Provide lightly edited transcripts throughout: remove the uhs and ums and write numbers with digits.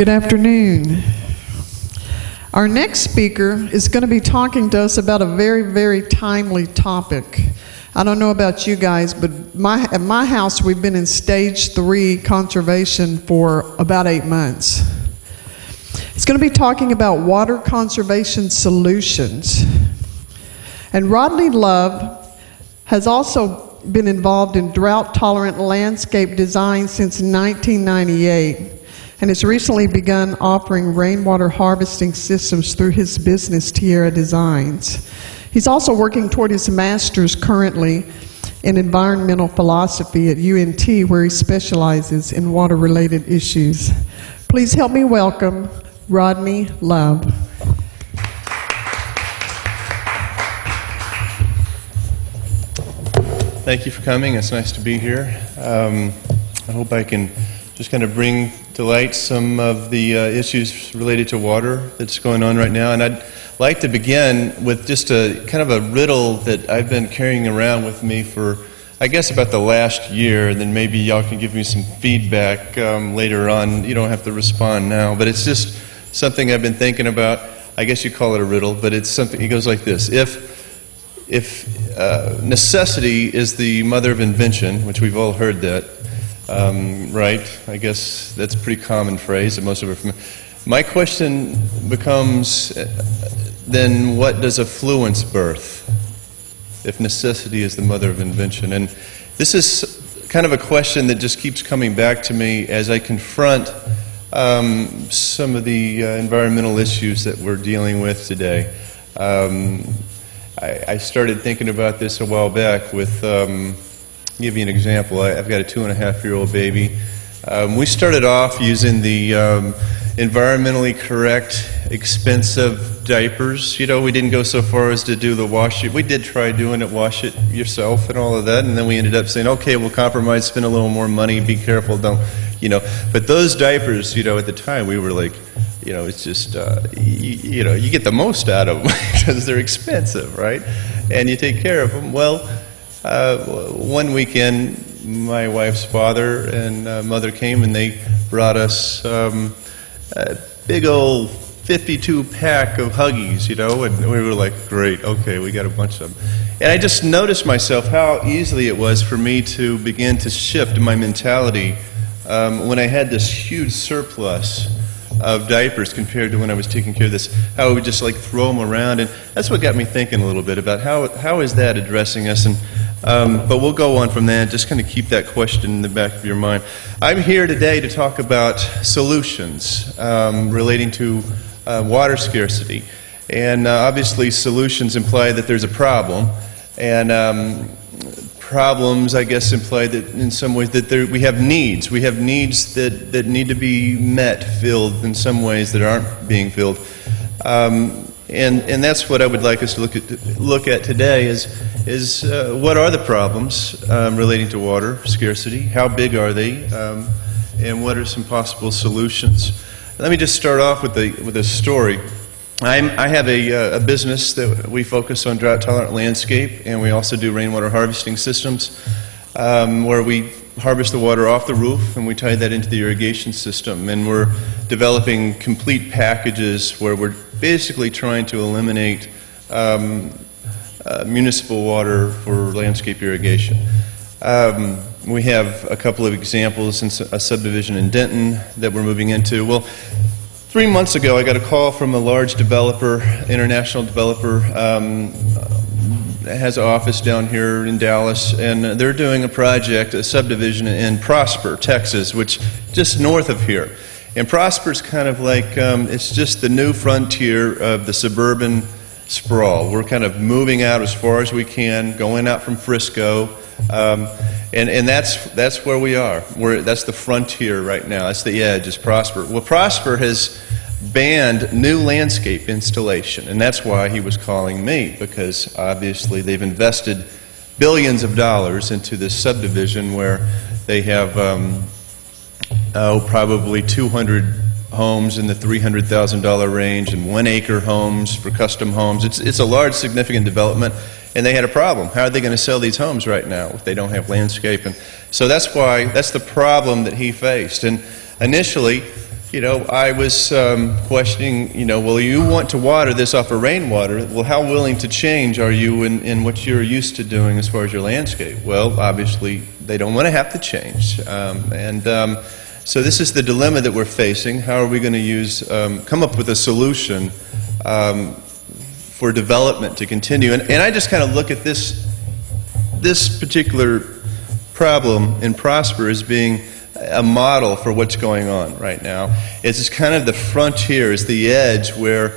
Good afternoon. Our next speaker is going to be talking to us about a very, very timely topic. I don't know about you guys, but at my house, we've been in stage 3 conservation for about 8 months. It's going to be talking about water conservation solutions. And Rodney Love has also been involved in drought-tolerant landscape design since 1998. And has recently begun offering rainwater harvesting systems through his business, Tierra Designs. He's also working toward his master's currently in environmental philosophy at UNT, where he specializes in water-related issues. Please help me welcome Rodney Love. Thank you for coming. It's nice to be here. I hope I can just kind of bring to light some of the issues related to water that's going on right now. And I'd like to begin with just a kind of a riddle that I've been carrying around with me for, I guess, about the last year, and then maybe y'all can give me some feedback later on. You don't have to respond now, but it's just something I've been thinking about. I guess you call it a riddle, but it's something, it goes like this. If necessity is the mother of invention, which we've all heard that, right? I guess that's a pretty common phrase that most of us are familiar. My question becomes, then what does affluence birth? If necessity is the mother of invention. And this is kind of a question that just keeps coming back to me as I confront some of the environmental issues that we're dealing with today. I started thinking about this a while back with give you an example. I've got a 2.5-year-old baby. We started off using the environmentally correct, expensive diapers. You know, we didn't go so far as to do the wash it. We did try doing it, wash it yourself and all of that, and then we ended up saying, okay, we'll compromise, spend a little more money, be careful, don't, you know. But those diapers, you know, at the time we were like, you know, it's just, you know, you get the most out of them because they're expensive, right? And you take care of them. Well, one weekend, my wife's father and mother came and they brought us a big old 52-pack of Huggies, you know, and we were like, great, okay, we got a bunch of them. And I just noticed myself how easily it was for me to begin to shift my mentality when I had this huge surplus of diapers compared to when I was taking care of this, how I would just like throw them around. And that's what got me thinking a little bit about how is that addressing us. And but we'll go on from there and just kind of keep that question in the back of your mind. I'm here today to talk about solutions relating to water scarcity. And obviously solutions imply that there's a problem. And problems, I guess, imply that in some ways that we have needs. We have needs that need to be met, filled in some ways that aren't being filled. And that's what I would like us to look at today is what are the problems relating to water scarcity? How big are they? And what are some possible solutions? Let me just start off with a story. I have a business that we focus on drought-tolerant landscape, and we also do rainwater harvesting systems where we harvest the water off the roof and we tie that into the irrigation system. And we're developing complete packages where we're basically trying to eliminate municipal water for landscape irrigation. We have a couple of examples in a subdivision in Denton that we're moving into. Well, 3 months ago, I got a call from a large developer, international developer, that has an office down here in Dallas, and they're doing a project, a subdivision in Prosper, Texas, which just north of here. And Prosper's kind of like, it's just the new frontier of the suburban sprawl. We're kind of moving out as far as we can, going out from Frisco, and that's where we are. That's the frontier right now. That's the edge, is Prosper. Well, Prosper has banned new landscape installation, and that's why he was calling me, because obviously they've invested billions of dollars into this subdivision where they have probably 200 homes in the $300,000 range and 1-acre homes for custom homes. It's a large, significant development. And they had a problem. How are they going to sell these homes right now if they don't have landscape? And so that's the problem that he faced. And initially, You know, I was questioning, you know, well, you want to water this off of rainwater. Well, how willing to change are you in what you're used to doing as far as your landscape? Well, obviously, they don't want to have to change. So this is the dilemma that we're facing. How are we going to come up with a solution for development to continue? And I just kind of look at this particular problem in Prosper as being a model for what's going on right now. It's kind of the frontier, it's the edge where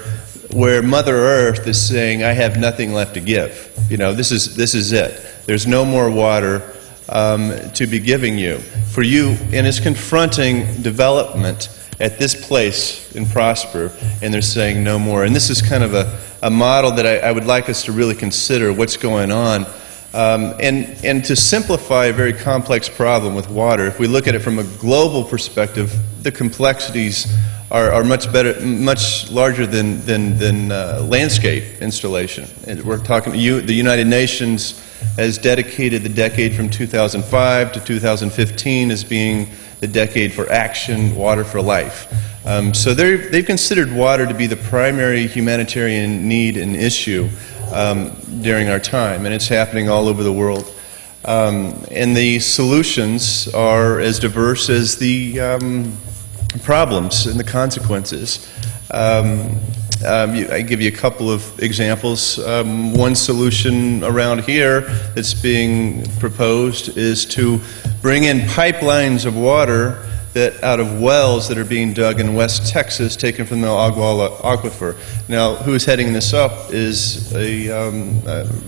Mother Earth is saying, I have nothing left to give. You know, this is it. There's no more water to be giving you. For you, and it's confronting development at this place in Prosper, and they're saying no more. And this is kind of a model that I would like us to really consider what's going on. And to simplify a very complex problem with water, if we look at it from a global perspective, the complexities are much larger than landscape installation. And we're talking. The United Nations has dedicated the decade from 2005 to 2015 as being the decade for action, water for life. So they've considered water to be the primary humanitarian need and issue during our time, and it's happening all over the world. And the solutions are as diverse as the problems and the consequences. I give you a couple of examples. One solution around here that's being proposed is to bring in pipelines of water out of wells that are being dug in West Texas, taken from the Agua Aquifer. Now, who's heading this up is a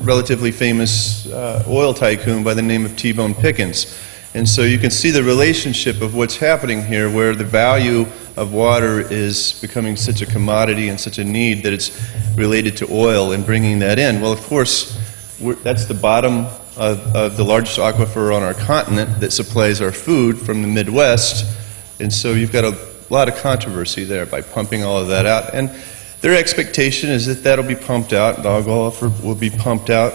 relatively famous oil tycoon by the name of T-Bone Pickens. And so you can see the relationship of what's happening here, where the value of water is becoming such a commodity and such a need that it's related to oil and bringing that in. Well, of course, that's the bottom of the largest aquifer on our continent that supplies our food from the Midwest. And so you've got a lot of controversy there by pumping all of that out. And their expectation is that that'll be pumped out, the Agua Aquifer will be pumped out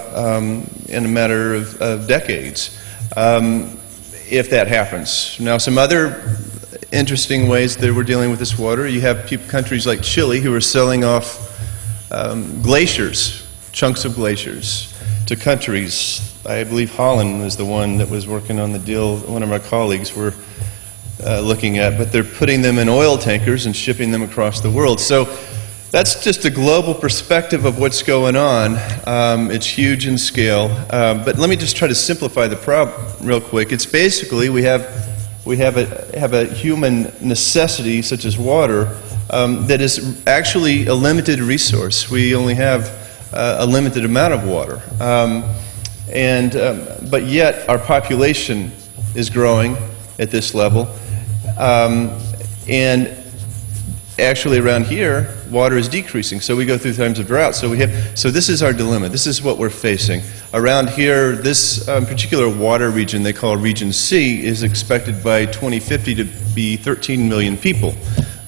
in a matter of decades, if that happens. Now, some other interesting ways that we're dealing with this water, you have countries like Chile who are selling off glaciers, chunks of glaciers, to countries. I believe Holland was the one that was working on the deal one of our colleagues were looking at, but they're putting them in oil tankers and shipping them across the world. So that's just a global perspective of what's going on. It's huge in scale, but let me just try to simplify the problem real quick. It's basically we have a human necessity such as water that is actually a limited resource. We only have a limited amount of water, but yet our population is growing at this level, and actually around here water is decreasing, so we go through times of drought. So this is our dilemma. This is what we're facing around here. This particular water region they call Region C is expected by 2050 to be 13 million people.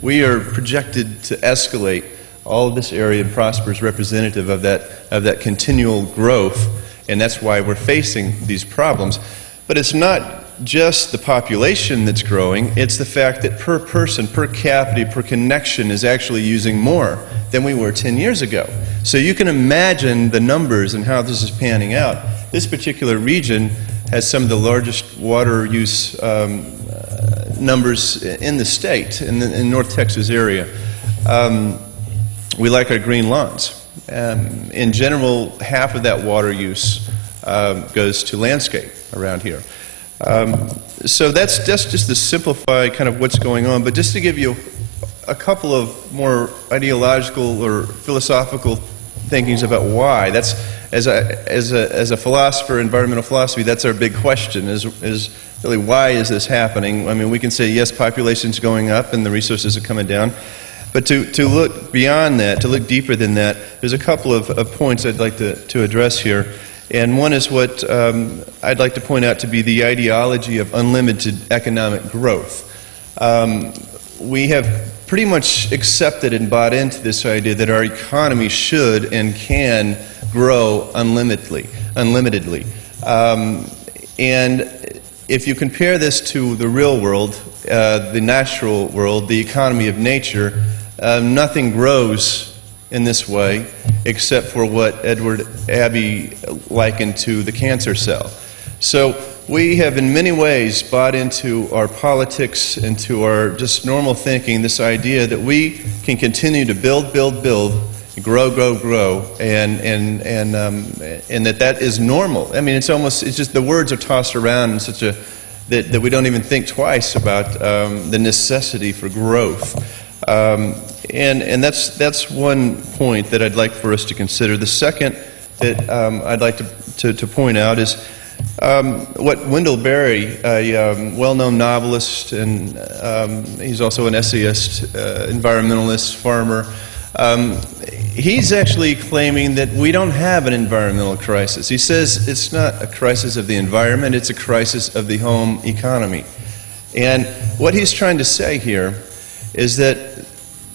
We are projected to escalate. All of this area in Prosper is representative of that continual growth, and that's why we're facing these problems. But it's not just the population that's growing, it's the fact that per person, per capita, per connection is actually using more than we were 10 years ago. So you can imagine the numbers and how this is panning out. This particular region has some of the largest water use numbers in the state, in the North Texas area. We like our green lawns. In general, half of that water use goes to landscape around here. So that's just to simplify kind of what's going on, but just to give you a couple of more ideological or philosophical thinkings about why. That's as a philosopher, environmental philosophy, that's our big question: is really why is this happening? I mean, we can say yes, population's going up and the resources are coming down, but to look beyond that, to look deeper than that, there's a couple of points I'd like to address here. And one is what I'd like to point out to be the ideology of unlimited economic growth. We have pretty much accepted and bought into this idea that our economy should and can grow unlimitedly. And if you compare this to the real world, the natural world, the economy of nature, nothing grows in this way except for what Edward Abbey likened to the cancer cell. So we have in many ways bought into our politics, into our just normal thinking, this idea that we can continue to build, grow, and that is normal. I mean, it's just the words are tossed around in such a that we don't even think twice about the necessity for growth. And that's one point that I'd like for us to consider. The second that I'd like to point out is what Wendell Berry, a well-known novelist, and he's also an essayist, environmentalist, farmer, he's actually claiming that we don't have an environmental crisis. He says it's not a crisis of the environment, it's a crisis of the home economy. And what he's trying to say here is that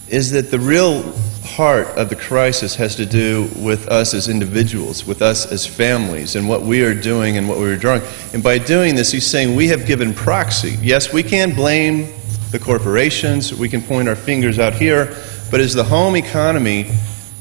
the real heart of the crisis has to do with us as individuals, with us as families, and what we are doing and what we are drawing. And by doing this, he's saying we have given proxy. Yes, we can blame the corporations, we can point our fingers out here, but as the home economy,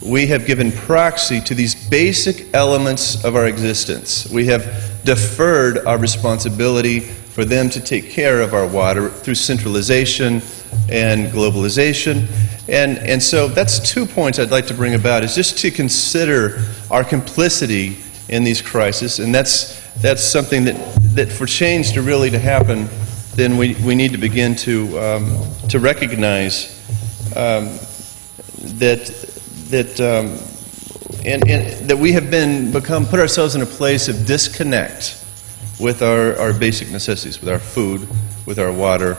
we have given proxy to these basic elements of our existence. We have deferred our responsibility for them to take care of our water through centralization and globalization. And so that's 2 points I'd like to bring about, is just to consider our complicity in these crises. And that's something that for change to really to happen, then we need to begin to recognize that we have put ourselves in a place of disconnect with our basic necessities, with our food, with our water,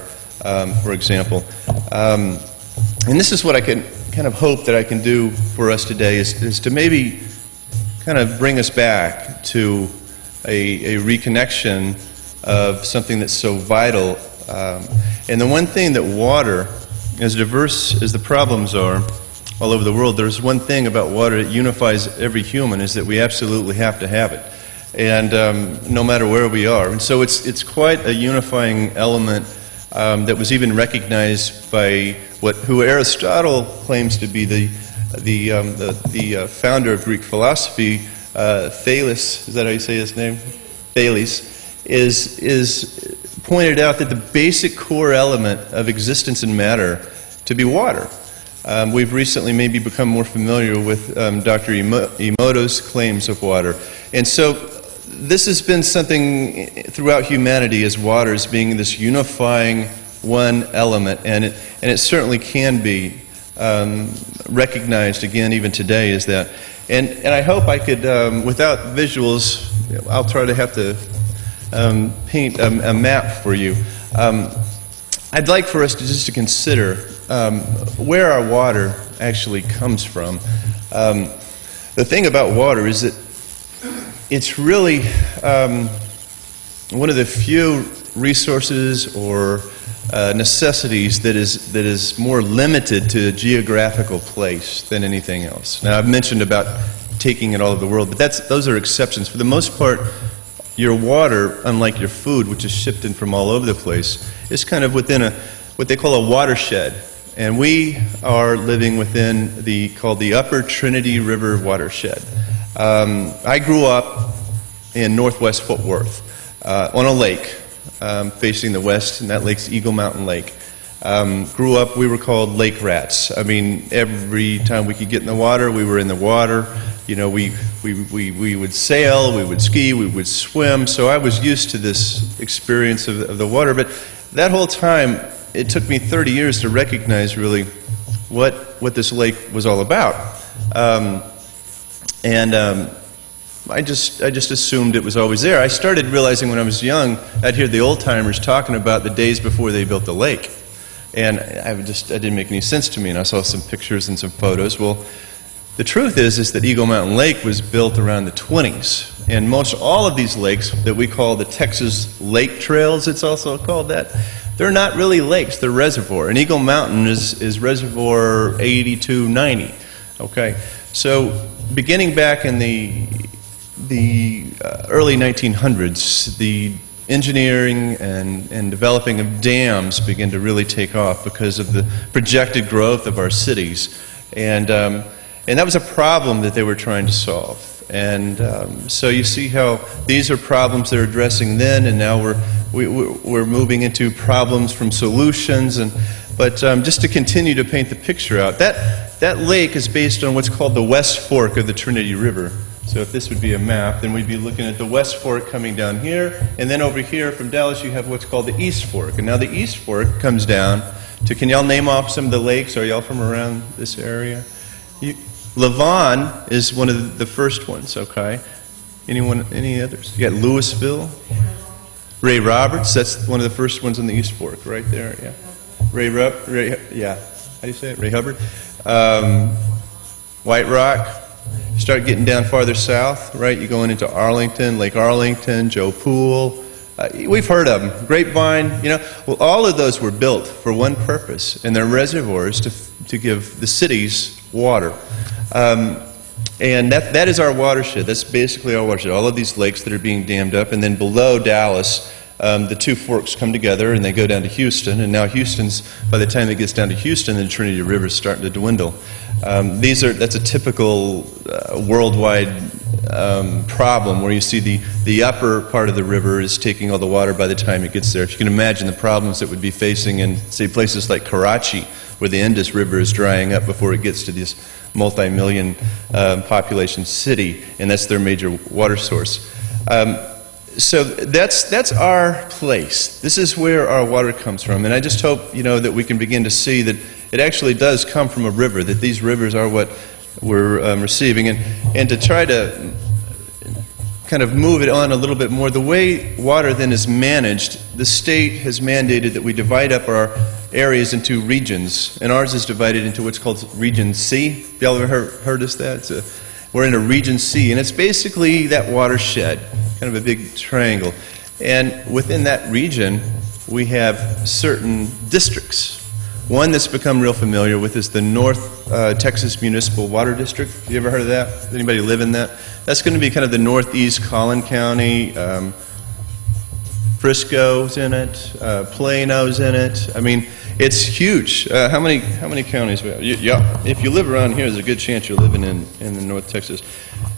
for example. And this is what I can kind of hope that I can do for us today, is to maybe kind of bring us back to a reconnection of something that's so vital. And the one thing that water, as diverse as the problems are all over the world, there's one thing about water that unifies every human, is that we absolutely have to have it. And no matter where we are. And so it's quite a unifying element that was even recognized by who Aristotle claims to be the founder of Greek philosophy. Thales, is that how you say his name? Thales is pointed out that the basic core element of existence in matter to be water. We've recently maybe become more familiar with Dr. Emoto's claims of water. And so this has been something throughout humanity, as water as being this unifying one element, and it certainly can be recognized again even today as that. And I hope I could, without visuals, I'll try to have to paint a map for you. I'd like for us to consider where our water actually comes from. The thing about water is that it's really one of the few resources or necessities that is more limited to a geographical place than anything else. Now, I've mentioned about taking it all over the world, but those are exceptions. For the most part, your water, unlike your food, which is shipped in from all over the place, is kind of within what they call a watershed. And we are living within called the Upper Trinity River watershed. I grew up in northwest Fort Worth on a lake facing the west, and that lake's Eagle Mountain Lake. Grew up, we were called lake rats. I mean, every time we could get in the water, we were in the water. You know, we would sail, we would ski, we would swim. So I was used to this experience of the water. But that whole time, it took me 30 years to recognize really what this lake was all about. I just assumed it was always there. I started realizing when I was young, I'd hear the old timers talking about the days before they built the lake, and it didn't make any sense to me. And I saw some pictures and some photos. Well, the truth is that Eagle Mountain Lake was built around the 20s, and most all of these lakes that we call the Texas Lake Trails, it's also called that, they're not really lakes, they're reservoir. And Eagle Mountain is reservoir 8290. Okay, so beginning back in the early 1900s, the engineering and developing of dams begin to really take off because of the projected growth of our cities. And that was a problem that they were trying to solve. And so you see how these are problems they're addressing then, and now we're moving into problems from solutions. But just to continue to paint the picture out, that lake is based on what's called the West Fork of the Trinity River. So if this would be a map, then we'd be looking at the West Fork coming down here, and then over here from Dallas you have what's called the East Fork. And now the East Fork comes down to, can y'all name off some of the lakes? Are y'all from around this area? Lavon is one of the first ones, okay? Any others? You got Louisville, Ray Roberts, that's one of the first ones on the East Fork, right there, yeah. Yeah, how do you say it? Ray Hubbard. White Rock. You start getting down farther south, right? You're going into Arlington, Lake Arlington, Joe Pool. We've heard of them. Grapevine, you know. Well, all of those were built for one purpose, and they're reservoirs to give the cities water. And that is our watershed. That's basically our watershed. All of these lakes that are being dammed up, and then below Dallas, the two forks come together and they go down to Houston. And now Houston's, by the time it gets down to Houston, the Trinity River is starting to dwindle. That's a typical worldwide problem where you see the upper part of the river is taking all the water by the time it gets there. If you can imagine the problems that would be facing in, say, places like Karachi, where the Indus River is drying up before it gets to this multi-million population city, and that's their major water source. So that's our place. This is where our water comes from, and I just hope, you know, that we can begin to see that it actually does come from a river, that these rivers are what we're receiving, and to try to kind of move it on a little bit more. The way water then is managed, the state has mandated that we divide up our areas into regions, and ours is divided into what's called Region C. Y'all ever heard of that? We're in a Region C, and it's basically that watershed, kind of a big triangle. And within that region, we have certain districts. One that's become real familiar with is the North Texas Municipal Water District. You ever heard of that? Does anybody live in that? That's going to be kind of the northeast Collin County. Frisco's in it, Plano's in it. I mean, it's huge. How many counties? Yeah, if you live around here, there's a good chance you're living in the North Texas.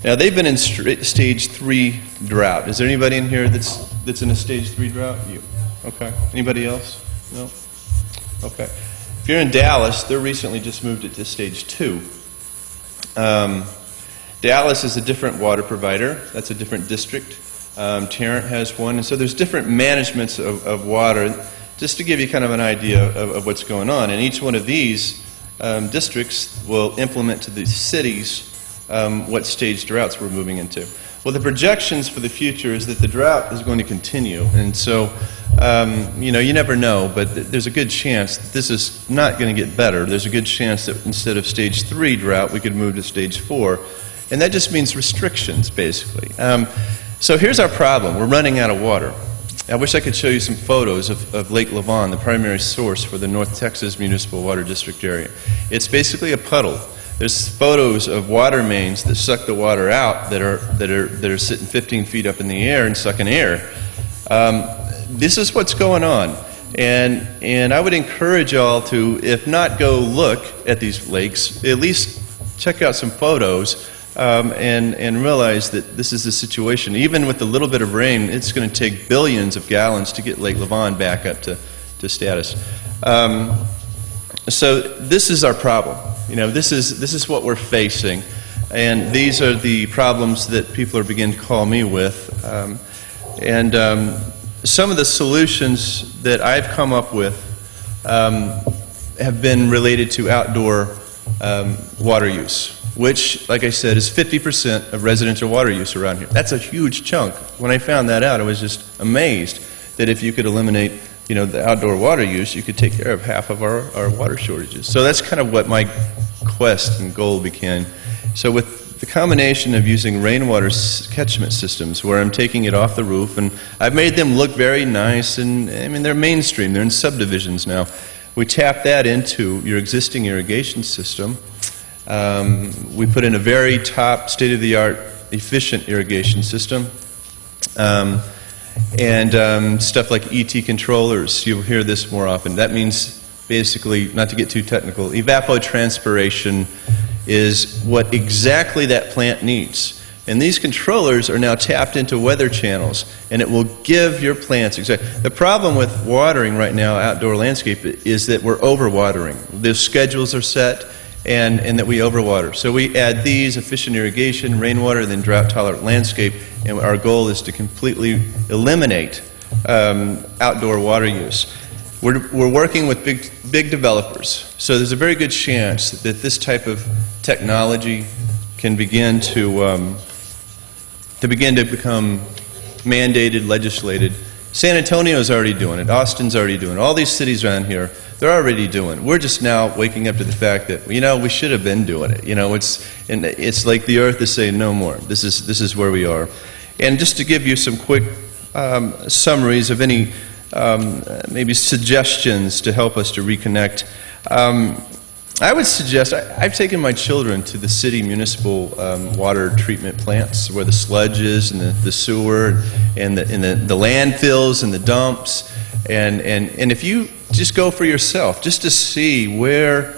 Now they've been in stage 3 drought. Is there anybody in here that's in a stage 3 drought? You? Okay. Anybody else? No. Okay. If you're in Dallas, they recently just moved it to stage 2. Dallas is a different water provider. That's a different district. Tarrant has one, and so there's different managements of water, just to give you kind of an idea of what's going on. And each one of these districts will implement to the cities what stage droughts we're moving into. Well, the projections for the future is that the drought is going to continue, and so you know, you never know, but there's a good chance that this is not going to get better. There's a good chance that instead of stage 3 drought, we could move to stage 4, and that just means restrictions, basically. So here's our problem. We're running out of water. I wish I could show you some photos of Lake Lavon, the primary source for the North Texas Municipal Water District area. It's basically a puddle. There's photos of water mains that suck the water out that are sitting 15 feet up in the air and sucking air. This is what's going on. And I would encourage y'all to, if not go look at these lakes, at least check out some photos. And realize that this is the situation. Even with a little bit of rain, it's going to take billions of gallons to get Lake Lavon back up to status. So this is our problem. You know, this is what we're facing, and these are the problems that people are beginning to call me with. Some of the solutions that I've come up with have been related to outdoor water use, which, like I said, is 50% of residential water use around here. That's a huge chunk. When I found that out, I was just amazed that if you could eliminate, you know, the outdoor water use, you could take care of half of our water shortages. So that's kind of what my quest and goal became. So with the combination of using rainwater catchment systems, where I'm taking it off the roof, and I've made them look very nice, and I mean, they're mainstream, they're in subdivisions now. We tap that into your existing irrigation system. We put in a very top, state-of-the-art, efficient irrigation system. And stuff like ET controllers, you'll hear this more often. That means basically, not to get too technical, evapotranspiration is what exactly that plant needs. And these controllers are now tapped into weather channels, and it will give your plants exactly. The problem with watering right now, outdoor landscape, is that we're overwatering. The schedules are set, and that we overwater. So we add these, efficient irrigation, rainwater, and then drought-tolerant landscape, and our goal is to completely eliminate outdoor water use. We're working with big developers, so there's a very good chance that this type of technology can begin to become mandated, legislated. San Antonio's already doing it. Austin's already doing it. All these cities around here, they're already doing it. We're just now waking up to the fact that, we should have been doing it. It's like the earth is saying no more. This is where we are. And just to give you some quick summaries of any maybe suggestions to help us to reconnect. I would suggest, I've taken my children to the city municipal water treatment plants where the sludge is and the sewer and the landfills and the dumps. And if you just go for yourself, just to see where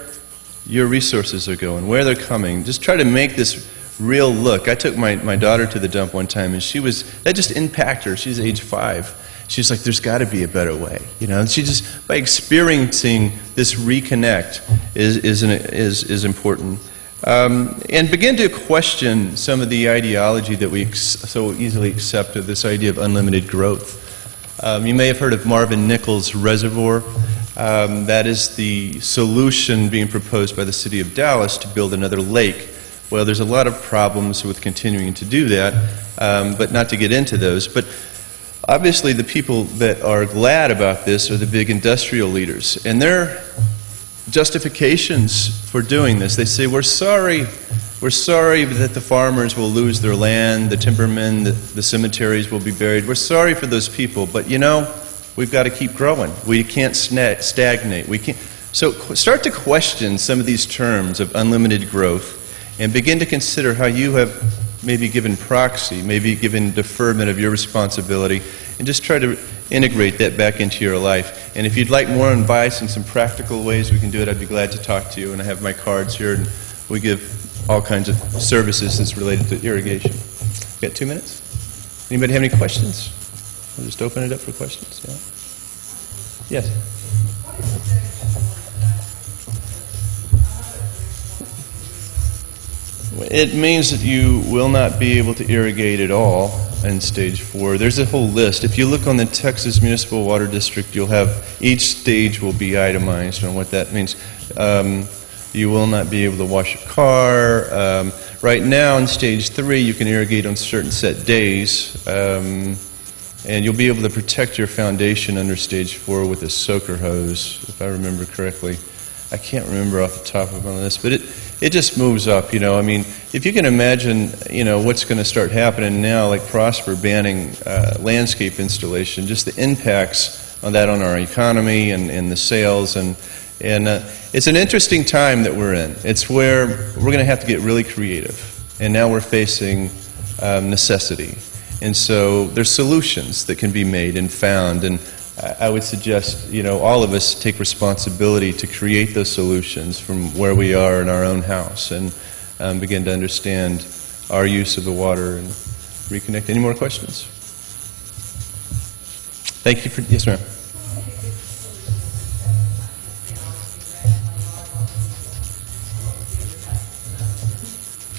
your resources are going, where they're coming, just try to make this real look. I took my daughter to the dump one time, and that just impacted her. She's age 5. She's like, there's got to be a better way, And she just, by experiencing this reconnect is important. And begin to question some of the ideology that we so easily accept of this idea of unlimited growth. You may have heard of Marvin Nichols' reservoir. That is the solution being proposed by the city of Dallas to build another lake. Well, there's a lot of problems with continuing to do that, but not to get into those. But obviously, the people that are glad about this are the big industrial leaders. And their justifications for doing this, they say, we're sorry that the farmers will lose their land, the timbermen, the cemeteries will be buried. We're sorry for those people, but we've got to keep growing. We can't stagnate. So start to question some of these terms of unlimited growth and begin to consider how you have maybe given proxy, maybe given deferment of your responsibility, and just try to integrate that back into your life. And if you'd like more advice and some practical ways we can do it, I'd be glad to talk to you. And I have my cards here, and we give all kinds of services that's related to irrigation. Got 2 minutes? Anybody have any questions? I'll just open it up for questions. Yeah. Yes? It means that you will not be able to irrigate at all in stage 4. There's a whole list. If you look on the Texas Municipal Water District, you'll have each stage will be itemized on what that means. You will not be able to wash your car. Right now in stage 3, you can irrigate on certain set days, and you'll be able to protect your foundation under stage 4 with a soaker hose, if I remember correctly. I can't remember off the top of my list, but it just moves up, I mean, if you can imagine, what's going to start happening now, like Prosper banning landscape installation, just the impacts on that on our economy and the sales, and it's an interesting time that we're in. It's where we're going to have to get really creative, and now we're facing necessity. And so there's solutions that can be made and found, and I would suggest, all of us take responsibility to create those solutions from where we are in our own house and begin to understand our use of the water and reconnect. Any more questions? Thank you for, yes, ma'am.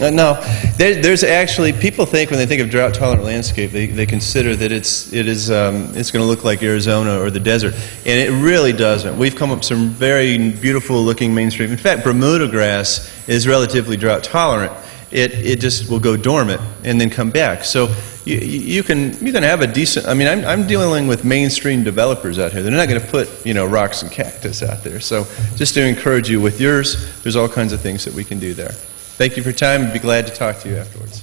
No, there's actually, people think when they think of drought-tolerant landscape, they consider that it's going to look like Arizona or the desert, and it really doesn't. We've come up with some very beautiful-looking mainstream. In fact, Bermuda grass is relatively drought-tolerant. It just will go dormant and then come back. So you can have a decent. I mean, I'm dealing with mainstream developers out here. They're not going to put rocks and cactus out there. So just to encourage you with yours, there's all kinds of things that we can do there. Thank you for your time. I'd be glad to talk to you afterwards.